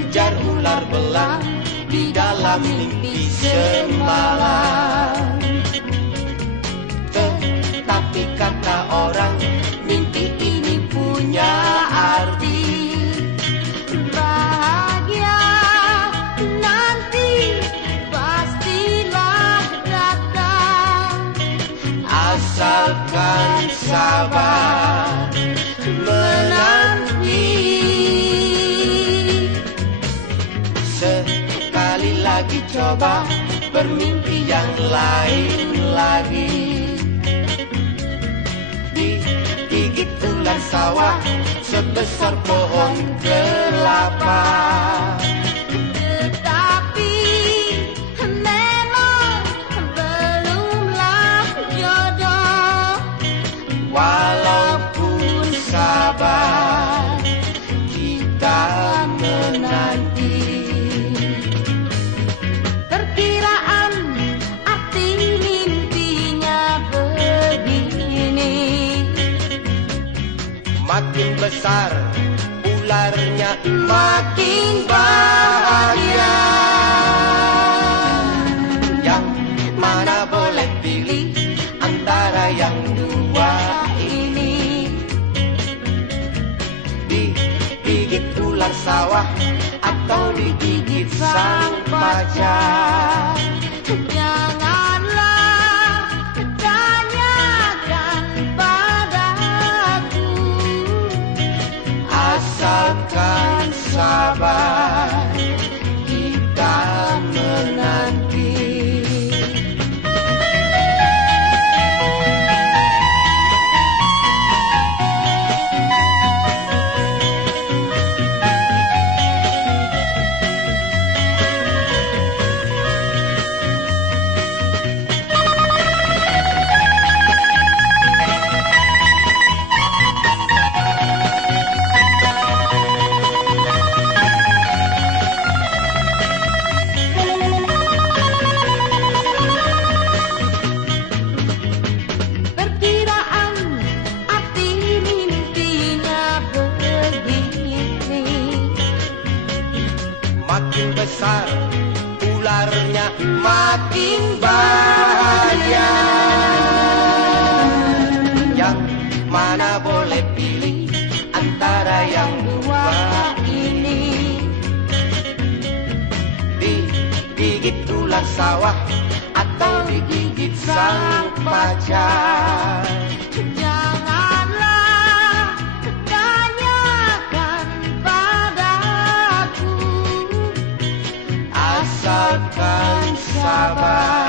mengejar ular belang di dalam mimpi semalam. Tetapi kata orang, mimpi ini punya arti bahagia nanti pastilah datang, asalkan sabar menanti. Sekali lagi coba bermimpi yang lain lagi. Digigit ular sawah sebesar pohon kelapa. tetapi memang belumlah jodoh. Walaupun sabar kita menanti. Perkiraan arti mimpinya begini, Makin besar ularnya, makin bahagia. Yang mana boleh pilih antara yang dua ini? Digigit ular sawah atau digigit sang pacar? janganlah tanyakan padaku, Asalkan sabar kita menanti. perkiraan arti mimpinya begini, Makin besar ularnya, makin bahagia. Yang mana boleh pilih antara yang dua ini? Digigit ular sawah atau digigit sang pacar? janganlah tanyakan padaku, Asalkan sabar